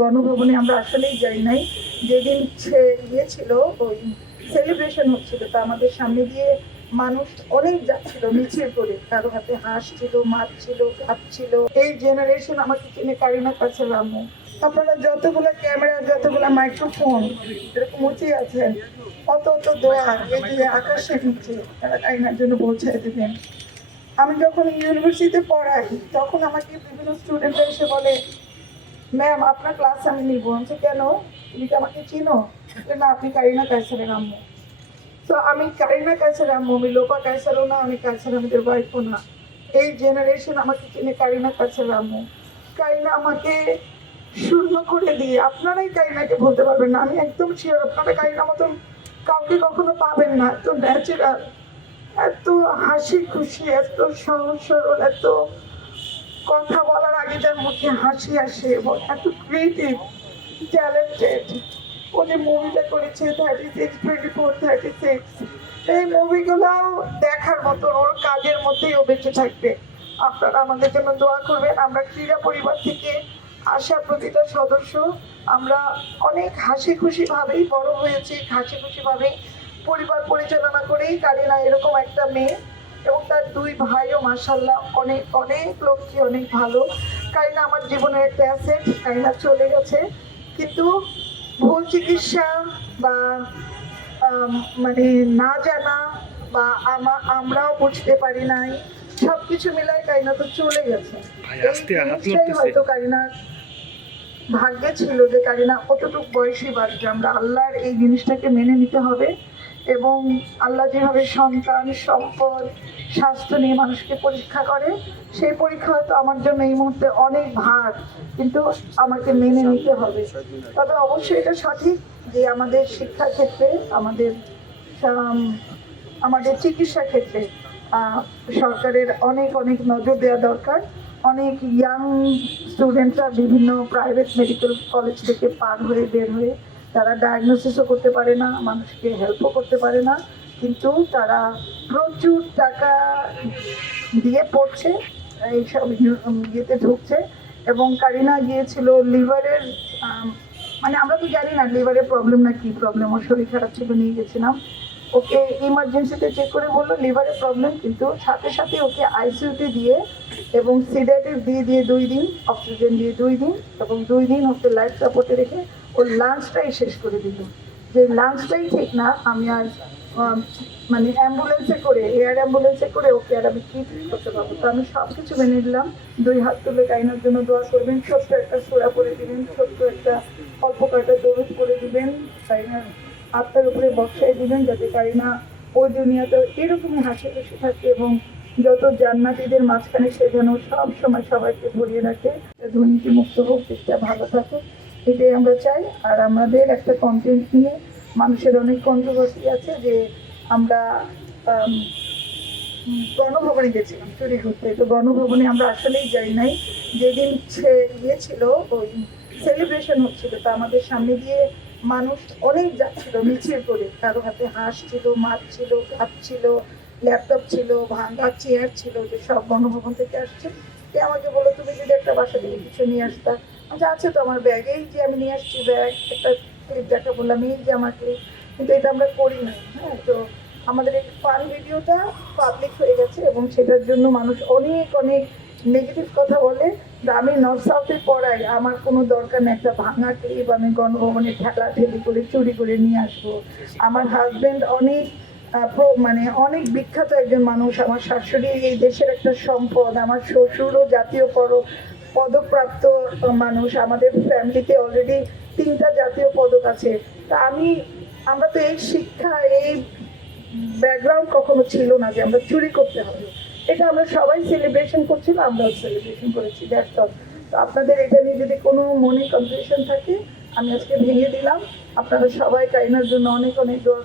গণভবনে আমরা আসলেই যাই নাই। যেদিন ছিল ওই সেলিব্রেশন হচ্ছিল, তা আমাদের সামনে দিয়ে মানুষ অনেক যাচ্ছিল মিছিল করে, কারো হাতে হাঁস ছিল, মাছ ছিল, কাপ ছিল। এই জেনারেশন আমাকে চিনে কারিনা কাছের রামু। আপনারা যতগুলো ক্যামেরা, যতগুলো মাইক্রোফোন এরকম উঁচিয়ে আছেন, অত অত দোয়া এই যে আকাশের নিচে তারা কারিনার জন্য পৌঁছায় দেবেন। আমি যখন ইউনিভার্সিটিতে পড়াই তখন আমাকে বিভিন্ন স্টুডেন্টরা এসে বলে, ম্যাম আপনার ক্লাস আমি নিব। আমি কেন, তুমি কি আমাকে চিনো? না, আপনি কারিনা কায়সারের আম্মু। তো আমি কারিনা কায়সারের আম্মু, আমি লোপা কায়সারও না, আমি কায়সার আহমেদের ওয়াইফও না। এই জেনারেশন আমাকে চিনে কারিনা কায়সারের আম্মু। কারিনা আমাকে শূন্য করে দিয়ে আপনারাই কারিনাকে বলতে পারবেন না, আমি একদম শিওর আপনারা কারিনা মতন কাউকে কখনো পাবেন না। এত ন্যাচারাল, এত হাসি খুশি, এত সহজ সরল, এত কথা বলার আগে যার মুখে হাসি আসে এবং এত ক্রিয়েটিভ, ট্যালেন্টেড। ও যে মুভিটা করেছে 36, 24, 36, এই মুভিগুলো দেখার মতো, ওর কাজের মধ্যেই ও বেঁচে থাকবে। আপনারা আমাদের জন্য দোয়া করবেন। আমরা ক্রীড়া পরিবার থেকে আসা প্রতিটা সদস্য আমরা অনেক হাসি খুশি ভাবেই বড় হয়েছি, হাসি খুশি ভাবেই পরিবার পরিচালনা করেই কারিনা এরকম একটা মেয়ে, এবং তার দুই ভাইও মাশাআল্লাহ অনেক অনেক লক্ষ্মী, অনেক ভালো। কারিনা আমার জীবনের একটা অ্যাসেট। কারিনা চলে গেছে, কিন্তু ভুল চিকিৎসা বা মানে না জানা বা আমরাও বুঝতে পারি নাই, সবকিছু মিলাই কারিনা তো চলে গেছে। এই হয়তো কারিনার ভাগ্যে ছিল যে কারিনা কতটুকু বয়সী বাড়ছে। আমরা আল্লাহর এই জিনিসটাকে মেনে নিতে হবে, এবং আল্লাহ যেভাবে সন্তান, সম্পদ, স্বাস্থ্য নিয়ে মানুষকে পরীক্ষা করে, সেই পরীক্ষা হয়তো আমার জন্য এই মুহূর্তে অনেক ভার, কিন্তু আমাকে মেনে নিতে হবে। তবে অবশ্যই এটা সঠিক যে আমাদের শিক্ষা ক্ষেত্রে, আমাদের চিকিৎসা ক্ষেত্রে সরকারের অনেক অনেক নজর দেওয়া দরকার। অনেক ইয়াং স্টুডেন্টরা বিভিন্ন প্রাইভেট মেডিকেল কলেজ থেকে পার হয়ে বের হয়ে তারা ডায়াগনোসিসও করতে পারে না, মানুষকে হেল্পও করতে পারে না, কিন্তু তারা প্রচুর টাকা দিয়ে পড়ছে, এইসব ইয়েতে ঢুকছে। এবং কারিনা গিয়েছিল লিভারের, মানে আমরা তো জানি না লিভারের প্রবলেম না কি প্রবলেম, ওর শরীর খারাপ ছিল, নিয়ে গেছিলাম ওকে ইমার্জেন্সিতে, চেক করে বললো লিভারের প্রবলেম, কিন্তু সাথে সাথে ওকে আইসিইউতে দিয়ে এবং সিডেটিভ দিয়ে 2 দিন, অক্সিজেন দিয়ে 2 দিন, এবং 2 দিন ওকে লাইফ সাপোর্টে রেখে ওর লাঞ্চটাই শেষ করে দিল। যে লাঞ্চটাই ঠিক না, আমি আর মানে অ্যাম্বুলেন্সে করে, এয়ার অ্যাম্বুলেন্সে করে ওকে আর আমি কি করতে পারবো। তো আমি সব কিছু মেনে নিলাম। 2 হাত তুলে কারিনার জন্য দোয়া করবেন, ছোট্ট একটা সূরা পড়ে দিবেন, ছোট্ট একটা অল্প কয়েকটা দরুদ করে দিবেন, কারিনার আত্মার উপরে বসাই দিবেন, যাতে কারিনা ওই দুনিয়াতে এরকমই হাসি খুশি থাকে, এবং যত জান্নাতীদের মাঝখানে সে যেন সব সময় সবাইকে ধরিয়ে রাখে, দুর্নীতি মুক্ত হোক, দেশটা ভালো থাকুক, এটাই আমরা চাই। আর আমাদের একটা কন্টেন্ট নিয়ে মানুষের অনেক কন্ট্রোভার্সি আছে যে আমরা গণভবনে গেছিলাম চুরি করতে। তো গণভবনে আমরা আসলেই যাই নাই। যেদিন ছিল ওই সেলিব্রেশন হচ্ছিল, তা আমাদের সামনে দিয়ে মানুষ অনেক যাচ্ছিল মিছিল করে, কারো হাতে হাঁস ছিল, মাছ ছিল, কাপ ছিল, ল্যাপটপ ছিল, ভাঙা চেয়ার ছিল, যে সব গণভবন থেকে আসছে। সে আমাকে বলো, তুমি যদি একটা বাসা থেকে কিছু নিয়ে আসতা। আচ্ছা, আছে তো আমার ব্যাগেই, যে আমি নিয়ে আসছি ব্যাগ, একটা ক্লিপ দেখা বললাম, এই যে আমাকে, কিন্তু এটা আমরা করি না। হ্যাঁ, তো আমাদের এই ফান ভিডিওটা পাবলিক হয়ে গেছে, এবং সেটার জন্য মানুষ অনেক অনেক নেগেটিভ কথা বলে। আমি নর্থ সাউথে পড়াই, আমার কোনো দরকার নেই একটা ভাঙা ক্লিপ আমি গণভবনে ঠেলাঠেলি করে চুরি করে নিয়ে আসবো। আমার হাজব্যান্ড অনেক মানে অনেক বিখ্যাত একজন মানুষ, আমার শাশুড়ি এই দেশের একটা সম্পদ, আমার শ্বশুরও জাতীয় পদকপ্রাপ্ত মানুষ, আমাদের ফ্যামিলিতে অলরেডি 3টা জাতীয় পদক আছে। তা আমরা তো এই শিক্ষা, এই ব্যাকগ্রাউন্ড কখনো ছিল না যে আমরা চুরি করতে হবে। এটা আমরা সবাই সেলিব্রেশন করছিলাম, আমরাও সেলিব্রেশন করেছি, দ্যাটস অল। তো আপনাদের এটা নিয়ে যদি কোনো মনে কনফিউশন থাকে, আমি আজকে ভেঙে দিলাম। আপনারা সবাই কারিনার জন্য অনেক অনেক দোয়া